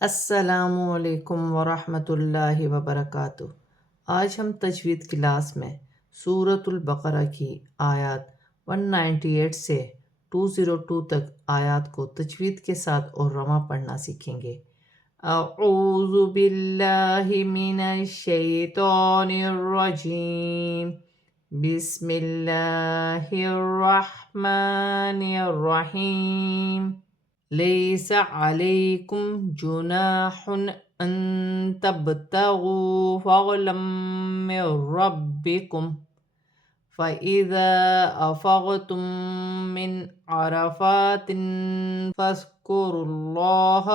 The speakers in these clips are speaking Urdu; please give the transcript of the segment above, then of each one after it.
السلام علیکم ورحمۃ اللہ وبرکاتہ۔ آج ہم تجوید کلاس میں سورۃ البقرہ کی آیات 198 سے 202 تک آیات کو تجوید کے ساتھ اور رواں پڑھنا سیکھیں گے۔ اعوذ باللہ من الشیطان الرجیم، بسم اللہ الرحمن الرحیم۔ لیس علیکم جناح ان تبتغوا فضلا من ربکم فإذا أفضتم من عرفات فاذكروا الله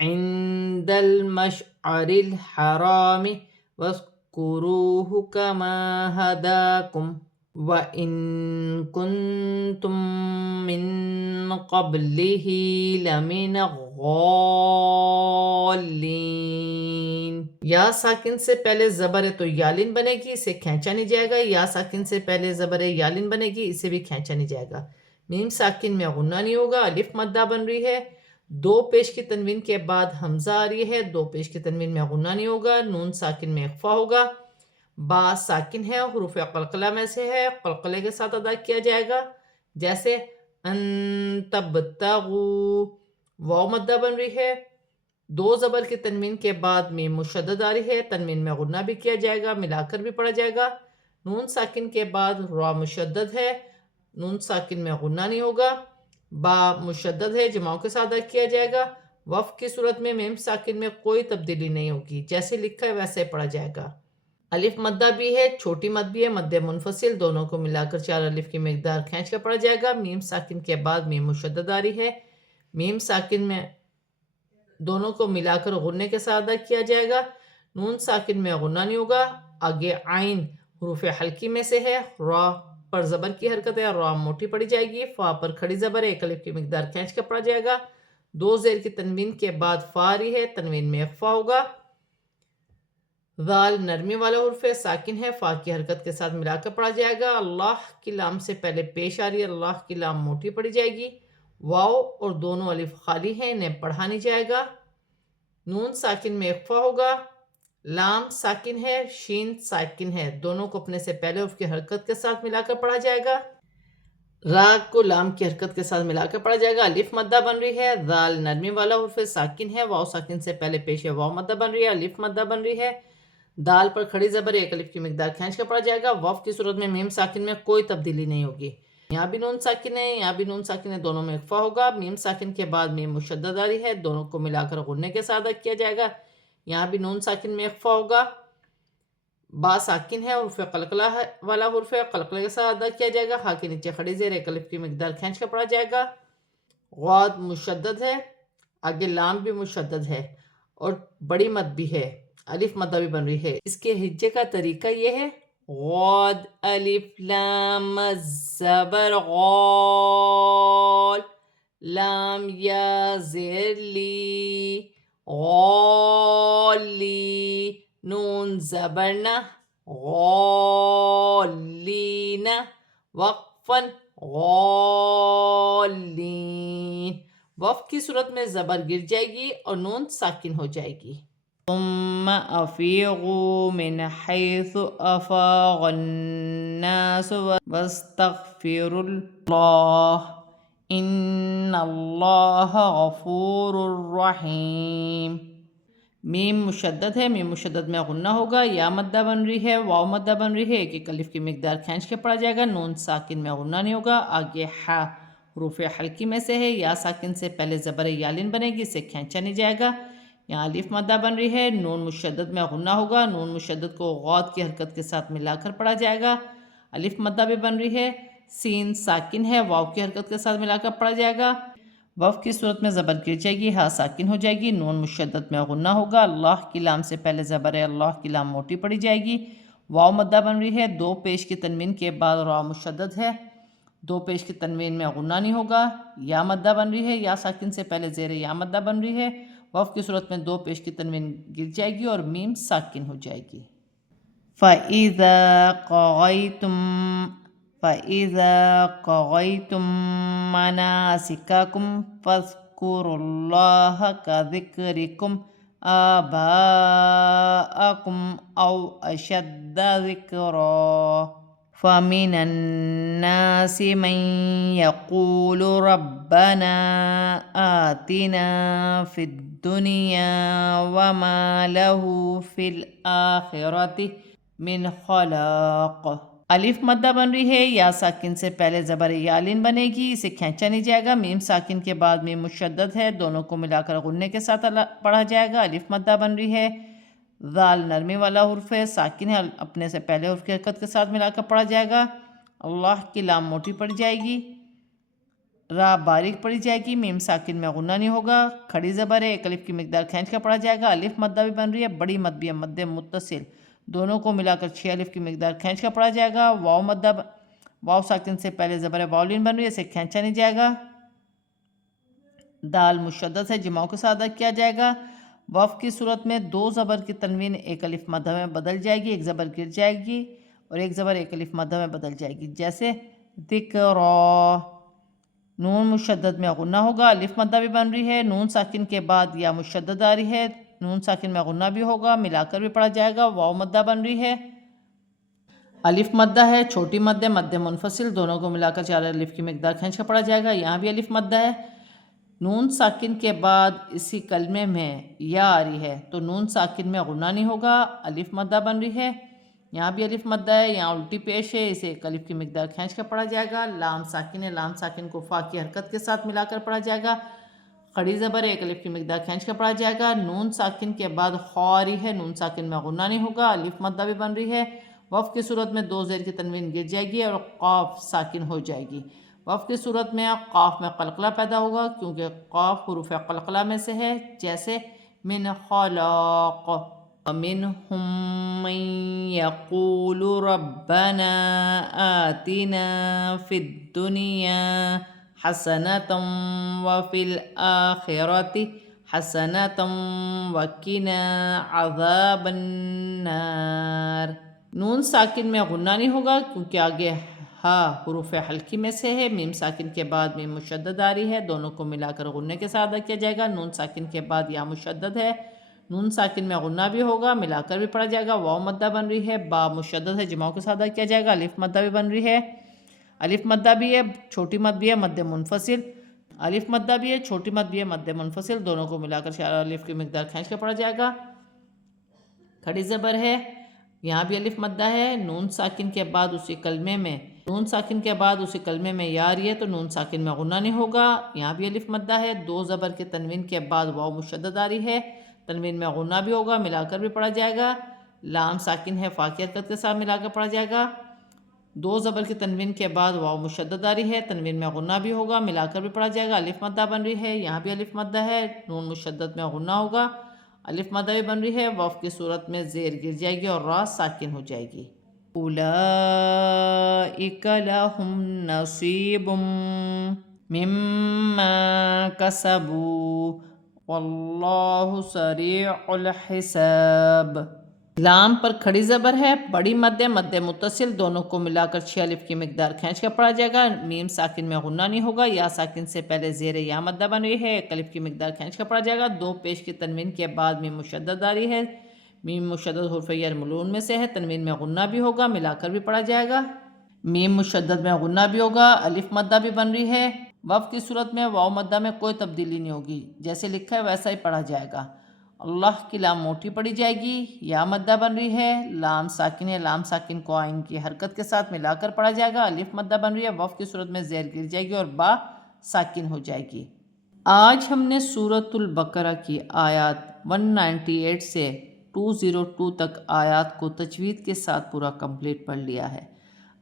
عند المشعر الحرام واذكروه كما هداكم وَإِن كُنتُم مِّن قَبْلِهِ لَمِنَ الضَّالِّينَ۔ یا ساکن سے پہلے زبر ہے تو یالن بنے گی، اسے کھینچا نہیں جائے گا۔ یا ساکن سے پہلے زبر ہے یالن بنے گی، اسے بھی کھینچا نہیں جائے گا۔ میم ساکن میں غنہ نہیں ہوگا، الف مدہ بن رہی ہے۔ دو پیش کی تنوین کے بعد حمزہ آ رہی ہے، دو پیش کی تنوین میں غنہ نہیں ہوگا، نون ساکن میں اخفا ہوگا۔ با ساکن ہے، حروف قلقلہ میں سے ہے، قلقلے کے ساتھ ادا کیا جائے گا، جیسے ان تبتغو۔ واو مدہ بن رہی ہے، دو زبر کی تنوین کے بعد میم مشدد آ رہی ہے، تنوین میں غنہ بھی کیا جائے گا، ملا کر بھی پڑھا جائے گا۔ نون ساکن کے بعد را مشدد ہے، نون ساکن میں غنہ نہیں ہوگا۔ با مشدد ہے، جماعوں کے ساتھ ادا کیا جائے گا۔ وقف کی صورت میں میم ساکن میں کوئی تبدیلی نہیں ہوگی، جیسے لکھا ہے ویسے پڑھا جائے گا۔ الف مدہ بھی ہے، چھوٹی مد بھی ہے، مد منفصل، دونوں کو ملا کر 4 الف کی مقدار کھینچ کر پڑھا جائے گا۔ میم ساکن کے بعد میم مشدد آ رہی ہے، میم ساکن میں دونوں کو ملا کر غنے کے ساتھ ادا کیا جائے گا۔ نون ساکن میں غنہ نہیں ہوگا۔ آگے عین حروف حلقی میں سے ہے، را پر زبر کی حرکت ہے، را موٹی پڑی جائے گی، فا پر کھڑی زبر ہے، 1 الف کی مقدار کھینچ کر پڑھا جائے گا۔ دو زیر کی تنوین کے بعد فا آ رہی ہے، تنوین میں اخفا ہوگا۔ ذال نرمی والا حرف ہے، ساکن ہے، فا کی حرکت کے ساتھ ملا کر پڑھا جائے گا۔ اللہ کی لام سے پہلے پیش آ رہی ہے، اللہ کی لام موٹی پڑھی جائے گی۔ واو اور دونوں الف خالی ہیں، انہیں پڑھا نہیں جائے گا۔ نون ساکن میں اخفا ہوگا۔ لام ساکن ہے، شین ساکن ہے، دونوں کو اپنے سے پہلے حرف کی حرکت کے ساتھ ملا کر پڑھا جائے گا۔ را کو لام کی حرکت کے ساتھ ملا کر پڑھا جائے گا، الف مدہ بن رہی ہے۔ ذال نرمی والا حرف ہے، ساکن ہے، واو ساکن سے پہلے پیش ہے، واو مدہ بن رہی ہے، الف مدہ بن رہی ہے۔ دال پر کھڑی زبر 1 الف کی مقدار کھینچ کر پڑھا جائے گا۔ وقف کی صورت میں میم ساکن میں کوئی تبدیلی نہیں ہوگی، یہاں بھی نون ساکن ہے، یہاں بھی نون ساکن ہے، دونوں میں اخفا ہوگا۔ میم ساکن کے بعد میم مشدد آ رہی ہے، دونوں کو ملا کر غنے کے ساتھ ادا کیا جائے گا، یہاں بھی نون ساکن میں اخفا ہوگا۔ با ساکن ہے، حرف قلقلہ والا حرف ہے، قلقلے کے ساتھ ادا کیا جائے گا، ہا کے نیچے کھڑی زیر 1 الف کی مقدار کھینچ کر پڑھا جائے گا۔ غاد مشدد ہے، آگے لام بھی مشدد ہے اور بڑی مد بھی ہے، الف مدہ بھی بن رہی ہے۔ اس کے ہجے کا طریقہ یہ ہے، غاد الف لام زبر غال، لام یا زیر لی، غالی، نون زبرنا، غالین، وقفاً غالین۔ وقف کی صورت میں زبر گر جائے گی اور نون ساکن ہو جائے گی۔ ثم افیضوا من حیث افاض الناس واستغفروا اللہ ان اللہ غفور رحیم۔ میم مشدد ہے، میم مشدد میں غنہ ہوگا، یا مدہ بن رہی ہے، واو مدہ بن رہی ہے، 1 الف کی مقدار کھینچ کے پڑھا جائے گا، نون ساکن میں غنہ نہیں ہوگا۔ آگے ہا حروف حلقی میں سے ہے، یا ساکن سے پہلے زبر یالن بنے گی، اسے کھینچا نہیں جائے گا، یہاں الف مدہ بن رہی ہے، نون مشدد میں غنہ ہوگا، نون مشدد کو غاد کی حرکت کے ساتھ ملا کر پڑھا جائے گا، الف مدہ بھی بن رہی ہے۔ سین ساکن ہے، واو کی حرکت کے ساتھ ملا کر پڑھا جائے گا، وقف کی صورت میں زبر گر جائے گی، ہا ساکن ہو جائے گی، نون مشدد میں غنہ ہوگا، اللہ کی لام سے پہلے زبر ہے، اللہ کی لام موٹی پڑی جائے گی، واو مدہ بن رہی ہے، دو پیش کی تنوین کے بعد را مشدد ہے، دو پیش کی تنوین میں غنہ نہیں ہوگا، یا مدہ بن رہی ہے، یا ساکن سے پہلے زیر یا مدہ بن رہی ہے، وقف کی صورت میں دو پیش کی تنوین گر جائے گی اور میم ساکن ہو جائے گی۔ فَإِذَا قَضَيْتُم مَنَاسِكَكُمْ فاذكروا الله كذكركم آباءكم أو أشد ذكرا فمن الناس من يقول ربنا آتنا في الدنيا وما له في الآخرة من خلاق۔ الف مدہ بن رہی ہے، یا ساکن سے پہلے زبر یالین بنے گی، اسے کھینچا نہیں جائے گا۔ میم ساکن کے بعد میم مشدد ہے، دونوں کو ملا کر غننے کے ساتھ پڑھا جائے گا۔ الف مدہ بن رہی ہے، ذال نرمی والا حرف ہے، ساکن ہے، اپنے سے پہلے حرف کی حرکت کے ساتھ ملا کر پڑھا جائے گا۔ اللہ کی لام موٹی پڑی جائے گی، را باریک پڑی جائے گی، میم ساکن میں غنہ نہیں ہوگا، کھڑی زبر ہے، ایک الف کی مقدار کھینچ کر پڑھا جائے گا۔ الف مدہ بھی بن رہی ہے، بڑی مد بھی ہے، مد متصل، دونوں کو ملا کر 6 الف کی مقدار کھینچ کر پڑھا جائے گا۔ واو مدہ، واو ساکن سے پہلے زبر واولین بن رہی ہے، اسے کھینچا نہیں جائے گا۔ دال مشدد ہے، جماؤں کے ساتھ ادا کیا جائے گا۔ وف کی صورت میں 2 زبر کی تنوین ایک الف مدہ میں بدل جائے گی، ایک زبر گر جائے گی اور ایک زبر ایک الف مدہ میں بدل جائے گی، جیسے ذکرا۔ نون مشدد میں غنہ ہوگا۔ الف مدہ بھی بن رہی ہے، نون ساکن کے بعد یا مشدد آ رہی ہے، نون ساکن میں غنہ بھی ہوگا، ملا کر بھی پڑھا جائے گا۔ واو مدہ بن رہی ہے، الف مدہ ہے، چھوٹی مد ہے، مد منفصل، دونوں کو ملا کر 4 الف کی مقدار کھینچ کر پڑھا جائے گا۔ یہاں بھی الف مدہ ہے، نون ساکن کے بعد اسی کلمے میں یا آ رہی ہے تو نون ساکن میں غنہ نہیں ہوگا، الف مدہ بن رہی ہے۔ یہاں بھی الف مدہ ہے، یہاں الٹی پیش ہے، اسے ایک الف کی مقدار کھینچ کر پڑھا جائے گا۔ لام ساکن ہے، لام ساکن کو فا کی حرکت کے ساتھ ملا کر پڑھا جائے گا، کھڑی زبر ہے، ایک الف کی مقدار کھینچ کر پڑھا جائے گا۔ نون ساکن کے بعد خا آ رہی ہے، نون ساکن میں غنہ نہیں ہوگا، الف مدہ بھی بن رہی ہے۔ وف کی صورت میں 2 زیر کی تنوین گر جائے گی اور قاف ساکن ہو جائے گی۔ وف کی صورت میں قاف میں قلقلہ پیدا ہوگا کیونکہ قاف حروف قلقلہ میں سے ہے، جیسے من خلاق۔ وَمِنْهُمْ مَنْ يَقُولُ رَبَّنَا آتِنَا فِي الدُّنْيَا حَسَنَةً وَفِي الْآخِرَةِ حَسَنَةً وَقِنَا عَذَابَ النَّارِ۔ نون ساکن میں غنہ نہیں ہوگا کیونکہ آگے ہا حروف حلقی میں سے ہے، میم ساکن کے بعد میم مشدد آ رہی ہے، دونوں کو ملا کر غننے کے ساتھ ادا کیا جائے گا۔ نون ساکن کے بعد یا مشدد ہے، نون ساکن میں غنہ بھی ہوگا، ملا کر بھی پڑھا جائے گا۔ واو مدہ بن رہی ہے، با مشدد ہے، جماؤں کے ساتھ ادا کیا جائے گا۔ الف مدہ بھی بن رہی ہے، الف مدہ بھی ہے، چھوٹی مد بھی ہے، مد منفصل، الف مدہ بھی ہے، چھوٹی مد بھی ہے، مد منفصل، دونوں کو ملا کر 4 الف کی مقدار کھینچ کر پڑھا جائے گا۔ کھڑی زبر ہے، یہاں بھی الف مدہ ہے، نون ساکن کے بعد اسی کلمے میں یا آ رہی ہے تو نون ساکن میں غنہ نہیں ہوگا، یہاں بھی الف مدہ ہے، 2 زبر کے تنوین کے بعد واو مشدد آ رہی ہے، تنوین میں غنہ بھی ہوگا، ملا کر بھی پڑھا جائے گا۔ لام ساکن ہے، فا کی حرکت کے ساتھ ملا کر پڑھا جائے گا، 2 زبر کی تنوین کے بعد واو مشدد آ رہی ہے، تنوین میں غنہ بھی ہوگا، ملا کر بھی پڑھا جائے گا۔ الف مدہ بن رہی ہے، یہاں بھی الف مدہ ہے، نون مشدد میں غنہ ہوگا، الف مدہ بھی بن رہی ہے، وف کی صورت میں زیر گر جائے گی اور را ساکن ہو جائے گی۔ اولئک لہم نصیب مما کسبوا واللہ سریع الحساب۔ لام پر کھڑی زبر ہے، بڑی مد ہے، مد متصل، دونوں کو ملا کر 6 الف کی مقدار کھینچ کر پڑھا جائے گا۔ میم ساکن میں غنہ نہیں ہوگا، یا ساکن سے پہلے زیر یا مدہ بن رہی ہے، ایک الف کی مقدار کھینچ کر پڑھا جائے گا۔ 2 پیش کی تنوین کے بعد میم مشدد آ رہی ہے، میم مشدد حرف یرملون میں سے ہے، تنوین میں غنہ بھی ہوگا، ملا کر بھی پڑھا جائے گا۔ میم مشدد میں غنہ بھی ہوگا، الف مدہ بھی بن رہی ہے۔ وف کی صورت میں واو مدہ میں کوئی تبدیلی نہیں ہوگی، جیسے لکھا ہے ویسا ہی پڑھا جائے گا۔ اللہ کی لام موٹی پڑی جائے گی، یا مدہ بن رہی ہے، لام ساکن ہے، لام ساکن کو آئین کی حرکت کے ساتھ ملا کر پڑھا جائے گا۔ الف مدہ بن رہی ہے، وف کی صورت میں زیر گر جائے گی اور با ساکن ہو جائے گی۔ آج ہم نے سورۃ البقرہ کی آیات 198 سے 202 تک آیات کو تجوید کے ساتھ پورا کمپلیٹ پڑھ لیا ہے۔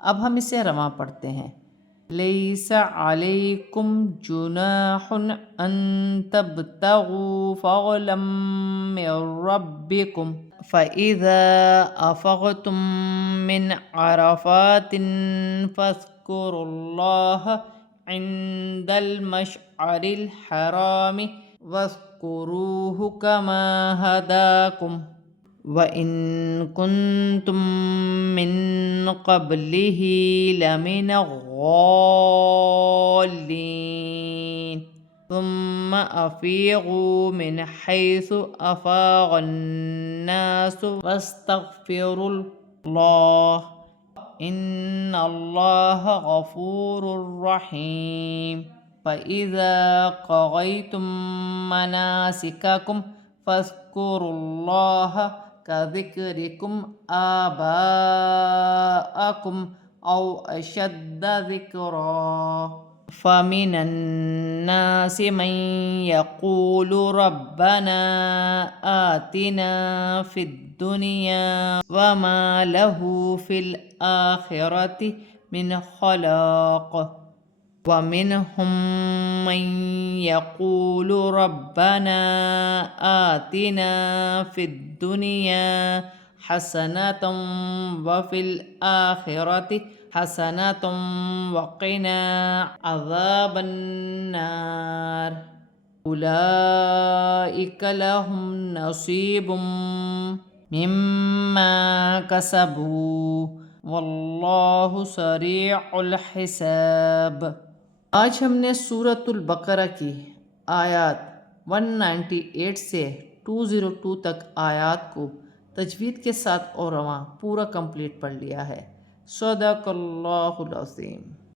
اب ہم اسے رواں پڑھتے ہیں۔ لیس علیکم جناح ان تبتغوا فضلا من ربکم فإذا أفضتم من عرفات فاذكروا الله عند المشعر الحرام واذكروه كما هداكم وَإِن كُنتُم مِّن قَبْلِهِ لَمِنَ الضَّالِّينَ۔ ثم افیضوا من حیث افاض الناس واستغفروا اللہ ان اللہ غفور رحیم فَإِذَا قَضَيْتُم مَّنَاسِكَكُمْ فاذكروا الله كذكركم آباءكم أو أشد ذكرا فمن الناس من يقول ربنا آتنا في الدنيا وما له في الآخرة من خلاق ومنهم من يقول ربنا آتنا في الدنيا حسنة وفي الآخرة حسنة وقنا عذاب النار أولئك لهم نصيب مما كسبوا واللہ سریع الحساب۔ آج ہم نے سورۃ البقرہ کی آیات 198 سے 202 تک آیات کو تجوید کے ساتھ اور رواں پورا کمپلیٹ پڑھ لیا ہے۔ صدق اللہ العظیم۔